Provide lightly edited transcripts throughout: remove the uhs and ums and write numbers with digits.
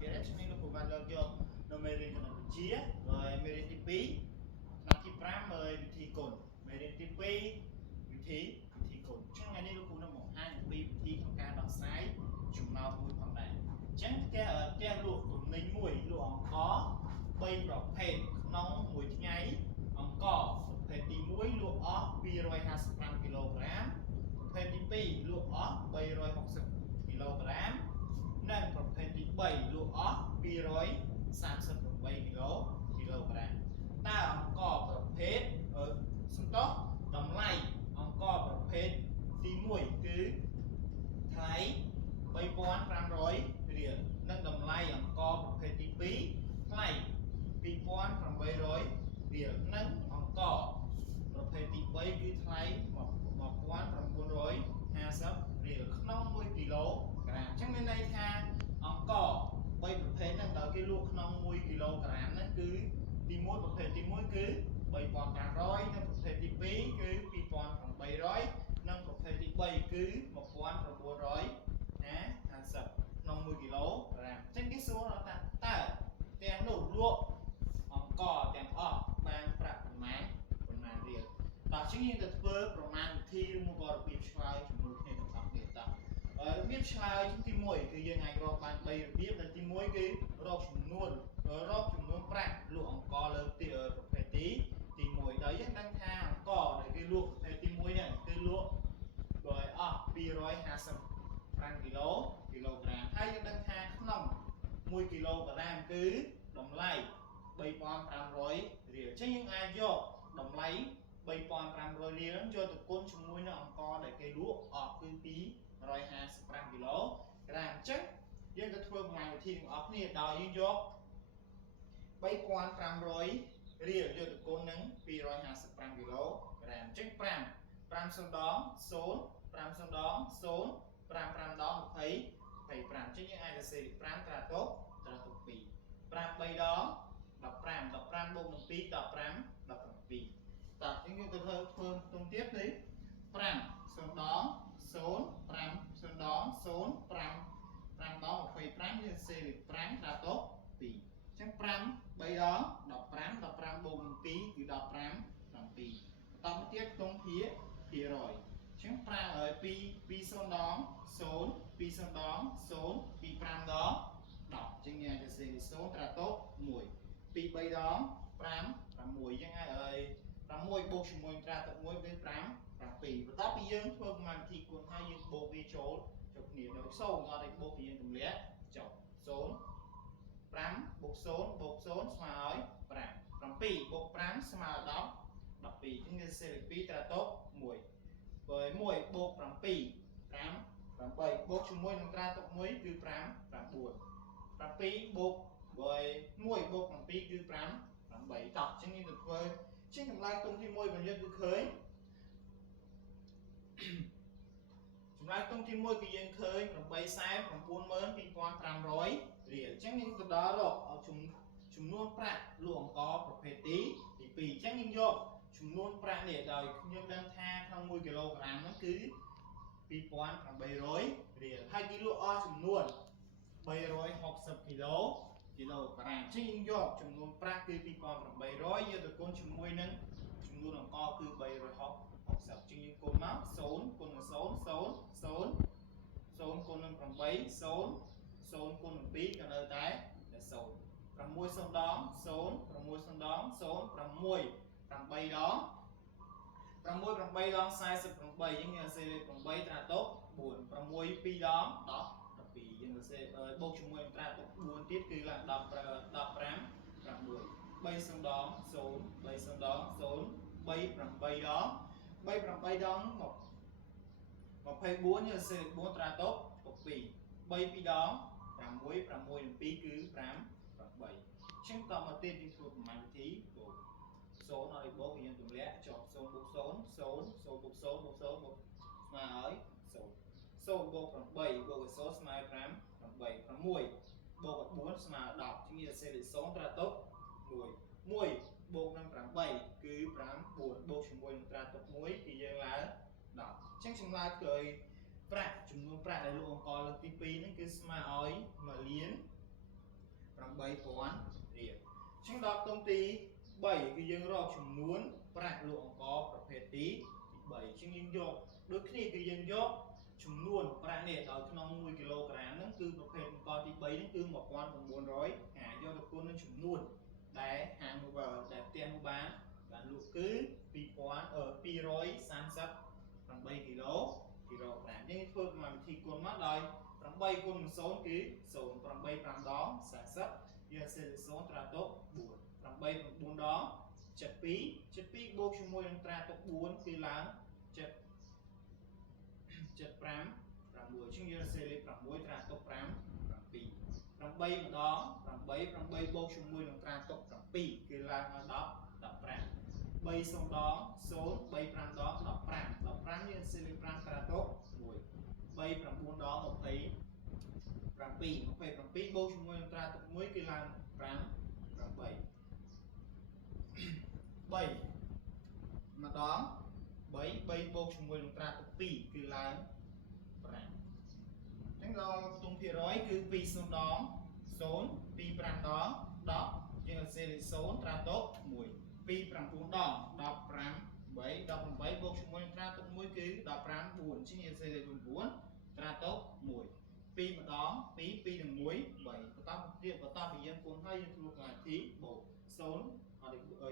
ទៀតហើយជំនាញលោកគ្រូបានលើកយកនៅមេរៀនគណិតវិទ្យាហើយមេរៀនទី2ឆ្នាំទី5វិធីគុណមេរៀនទី2វិធីគុណអញ្ចឹងថ្ងៃនេះលោកគ្រូនឹងបង្ហាញអំពីវិធីក្នុងការដោះស្រាយចំណោទមួយផងដែរអញ្ចឹងផ្ទះលក់ទំនិញមួយលក់អង្ករ3ប្រភេទក្នុងមួយថ្ងៃអង្ករប្រភេទទី1លក់អស់255គីឡូក្រាមប្រភេទទី2លក់អស់360គីឡូក្រាមនិងប្រភេទទី3លក់អស់238គីឡូក្រាមតើអង្ករប្រភេទសំដៅតម្លៃអង្ករប្រភេទទី1គឺថ្លៃ3500រៀលនិងតម្លៃអង្ករប្រភេទទី2ថ្លៃ2800រៀលនិងអង្ករប្រភេទទី3គឺថ្លៃ1950រៀលក្នុង1គីឡូក្រាមអញ្ចឹងមានន័យថាអង្ករ3ប្រភេទហ្នឹងដែលគេលក់ក្នុង1គីឡូក្រាមហ្នឹងគឺទី1ប្រភេទទី1គឺ3500និងប្រភេទទី2គឺ2800និងប្រភេទទី3គឺ1950ក្នុង1គីឡូក្រាមអញ្ចឹងគេសួរថាតើទាំងនោះលក់អង្ករទាំងអស់បានប្រាក់ប្រមាណរៀលតោះជាងយើងទៅធ្វើប្រមាណវិធីឬមករបៀបឆ្លើយជាមួយគ្នាទាំងអស់គ្នាតោះរបៀបឆ្លើយទី1គឺយើងអាចរកបាន3របៀបដែលទី1គឺរកចំនួនប្រាក់លក់អង្ករលើទីប្រភេទទី1ដោយយើងដឹងថាអង្ករដែលគេលក់ប្រភេទទី1ហ្នឹងគឺលក់ដោយអស់255គីឡូក្រាមហើយយើងដឹងថាក្នុង1គីឡូក្រាមគឺតម្លៃ3500រៀលអញ្ចឹងយើងអាចយកតម្លៃ3500រៀលហ្នឹងយកទៅគុណជាមួយនឹងអង្ករដែលគេលក់អស់គឺ255គីឡូក្រាមអញ្ចឹងយើងទៅធ្វើប្រមាណវិធីទាំងអស់គ្នាដោយយើងយក3500រៀលយកទៅគុណនឹង255គីឡូក្រាមអញ្ចឹង5 0ដង0 5 0ដង0 5 5ដង20 25អញ្ចឹងយើងអាចសរសេរ5ត្រាទុក2 5 3ដង15 15បូកនឹង2 15 17តោះយើងទៅធ្វើផ្ទុំទៀតនេះ5 0ដង0 5 0ដង0 5 5ដង25យើងសរសេរ5ត្រាទុក2អញ្ចឹង5 3ដង15 15បូកនឹង2គឺ15 7បន្តមកទៀតផ្ទុំភាគរយអញ្ចឹង5ហើយ2 0ដង0 2 0ដង0 2 5ដង10អញ្ចឹងយើងអាចសរសេរ0ត្រាទុក1 2 3ដង5 6អញ្ចឹងហើយ6បូកជាមួយត្រាទុក1គឺ5 7បន្ទាប់ពីយើងធ្វើប្រមាណវិធីគុណហើយយើងបូកវាចូលគ្នានៅ0អត់ឲ្យបូកវាយើងទម្លាក់ចុះ0 5បូក0បូក0ស្មើឲ្យ5 7បូក5ស្មើ10 12អញ្ចឹងយើងសរសេរ2ត្រាទុក1បើ1បូក7 5 8បូកជាមួយនឹងត្រាទុក1គឺ5 9 7បូក1បូក7គឺ5 8តោះអញ្ចឹងយើងទៅធ្វើជាងចម្លើយទុំទី1របស់យើងគឺឃើញចម្លើយទុំទី1គឺយើងឃើញ892,500រៀលអញ្ចឹងយើងទៅដល់រកចំនួនប្រាក់លក់អង្ករប្រភេទទី2អញ្ចឹងយើងយកចំនួនប្រាក់នេះដោយខ្ញុំដឹងថាក្នុង1គីឡូក្រាមហ្នឹងគឺ2800រៀលហើយគេលក់អស់ចំនួន360គីឡូក្រាមអញ្ចឹងយើងយកចំនួនប្រាក់គឺ2800យកទៅគុណជាមួយនឹងចំនួនអង្ករគឺ360អញ្ចឹងយើងគុណមក0គុណនឹង0 0 0 0គុណនឹង8 0 0គុណនឹង2ក៏នៅតែ0 6 0ដង0 6 0ដង0 6 8ដង6 8ដង48យើងសរសេរ8ត្រាទុក4 6 2ដង10 12យើងសរសេរបូកជាមួយនឹងត្រាទុក4ទៀតគឺឡើង15 6 3 0ដង0 3 0ដង0 3 8ដង38ដង24យើងសរសេរ4ត្រាទុក2 3 2ដង6 6និង2គឺ5 8អញ្ចឹងតមកទៀតយើងធ្វើប្រមាណវិធីបូក0ឲ្យបូកយើងទម្លាក់ចុះ0បូក0 0 0បូក0បូក0បូកស្មើឲ្យ0 0បូក8បូក0ស្មើ5 8 6បូក4ស្មើ10ជាងយើងសរសេរ0ត្រាទុក1 1បូកនឹង8គឺ5 4បូកជាមួយនឹងត្រាទុក1គឺយើងឡើង10អញ្ចឹងចម្លើយគឺប្រាក់ចំនួនប្រាក់ដែលលក់អង្ករលើកទី2ហ្នឹងគឺស្មើឲ្យ1,000,000 រៀលចឹងដល់តុងទី3គឺយើងរកចំនួនប្រាក់លក់អង្ករប្រភេទទី3ចឹងយើងយកដូចគ្នាគឺយើងយកចំនួនប្រាក់នេះដល់ក្នុង1គីឡូក្រាមហ្នឹងគឺប្រភេទអង្ករទី3ហ្នឹងគឺ1900ហើយយកទៅគុណនឹងចំនួនដែលហាងនោះដែលផ្ទះនោះបានលក់គឺ238គីឡូក្រាមយើងធ្វើកម្មវិធីគុណមកដោយ8គុណនឹង0គឺ0 8 5ដង40យើងសេ0ត្រាទុក4 8 9ដង72បូកជាមួយនឹងត្រាទុក4គឺឡើង75 6ជាងយើងសេលេខ6ត្រាទុក5 7 8ម្ដង8បូកជាមួយនឹងត្រាទុក7គឺឡើងដល់15 3 0ដង0 3 5ដង15យើងសេលេខ5ត្រាទុក1 3 9ដង27បូកជាមួយនឹងត្រាទុក1គឺឡើង5 8 3ម្ដង3បូកជាមួយនឹងត្រាទុក2គឺឡើង5អញ្ចឹងដល់ផ្ទុំភាគរយគឺ20ដង0 2 5ដង10យើងសេលេខ0ត្រាទុក1 2 9ដង15 8 18បូកជាមួយនឹងត្រាទុក1គឺ15 4ជាងយើងសេលេខ9ត្រាទុក1 2ម្ដង2 2នឹង1 3បន្តពីយើងគុណហើយយើងធ្វើកម្មវិធីបូក0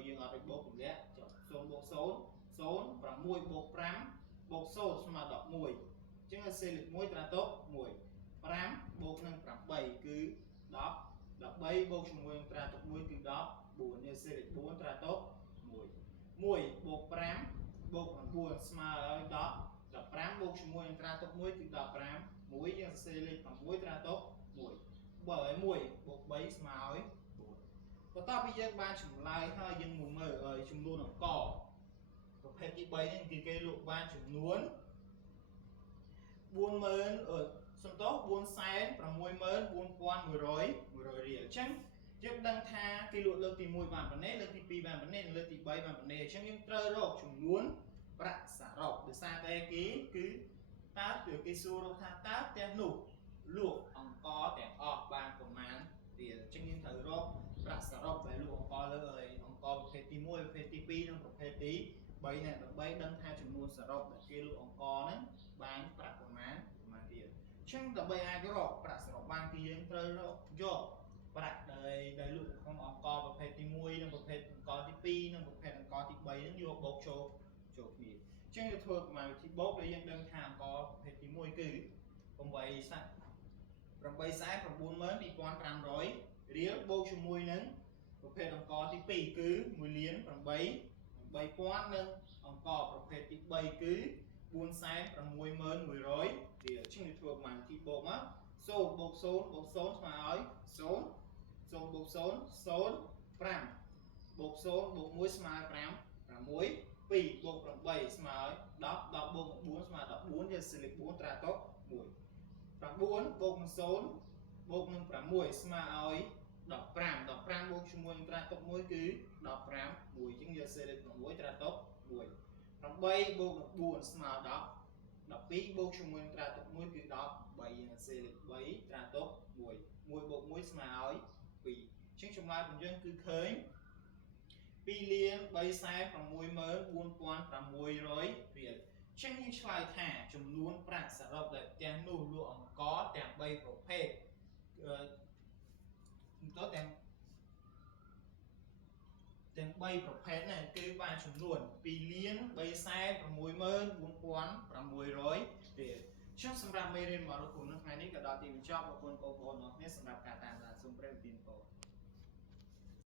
យើងអត់ឲ្យបូកទម្លាក់ចុះ0បូក0 0 6បូក5បូក0ស្មើ11អញ្ចឹងសេលេខ1ត្រាទុក1 5បូកនឹង8គឺ10 13បូកជាមួយនឹងត្រាទុក1គឺ14យើងសេលេខ4ត្រាទុក1 1បូក5បូក9ស្មើឲ្យ10 15បូកជាមួយនឹងត្រាទុក1គឺ15 1យើងសេលេខ6ត្រាទុក1បើឲ្យ1បូក3ស្មើឲ្យ4បន្ទាប់ពីយើងបានចម្លើយហើយយើងមកមើលចំនួនអង្ករប្រភេទទី3នេះគឺគេលក់បានចំនួន40000សំដៅ4,64100រៀលអញ្ចឹងយើងដឹងថាគេលក់លើកទី1បានប៉ុណ្ណេះលើកទី2បានប៉ុណ្ណេះលើកទី3បានប៉ុណ្ណេះអញ្ចឹងយើងត្រូវរកចំនួនប្រាក់សរុបដោយសារតែគេគឺតើគេសួររកថាតើផ្ទះនោះលក់អង្ករទាំងអស់បានប្រមាណរៀលអញ្ចឹងយើងត្រូវរកប្រាក់សរុបដែលលក់អង្ករលើអង្ករប្រភេទទី1ប្រភេទទី2និងប្រភេទទី3នេះដើម្បីដឹងថាចំនួនសរុបដែលគេលក់អង្ករហ្នឹងបានប្រាក់ប្រមាណរៀលអញ្ចឹងដើម្បីអាចរកប្រាក់សរុបបានគឺយើងត្រូវរកយកប្រាក់ដែលលក់ក្នុងអង្ករប្រភេទទី1និងប្រភេទអង្ករទី2និងប្រភេទអង្ករទី3ហ្នឹងយកបូកចូលគ្នាអញ្ចឹងយើងធ្វើកម្មវិធីបូកដែលយើងដឹងថាអង្ករប្រភេទទី1គឺ8,92500រៀលបូកជាមួយនឹងប្រភេទអង្ករទី2គឺ1,880,000និងអង្ករប្រភេទទី3គឺ4,610,100រៀលអញ្ចឹងយើងធ្វើកម្មវិធីបូកមក0បូក0បូក0ស្មើឲ្យ0 0បូក0 0 5បូក0បូក1ស្មើ5 6 2បូក8ស្មើឲ្យ10 10បូក4ស្មើ14យើងសេលេខ4ត្រាទុក1 9បូកនឹង0បូកនឹង6ស្មើឲ្យ15 15បូកជាមួយនឹងត្រាទុក1គឺ15 1អញ្ចឹងយើងសេលេខ6ត្រាទុក1 8បូកនឹង4ស្មើ10 12បូកជាមួយនឹងត្រាទុក1គឺ13យើងសេលេខ3ត្រាទុក1 1បូក1ស្មើឲ្យ2អញ្ចឹងចម្លើយរបស់យើងគឺឃើញ2,364,600រៀលអញ្ចឹងយើងឆ្លើយថាចំនួនប្រាក់សរុបដែលផ្ទះនោះលក់អង្ករទាំង3ប្រភេទទាំង3ប្រភេទហ្នឹងគឺបានចំនួន2,364,600រៀលចឹងសម្រាប់មេរៀនរបស់លោកគ្រូនៅថ្ងៃនេះក៏ដល់ទីបញ្ចប់អរគុណបងប្អូនអរគ្នាសម្រាប់ការតាមដានសូមព្រះប្រទានពរ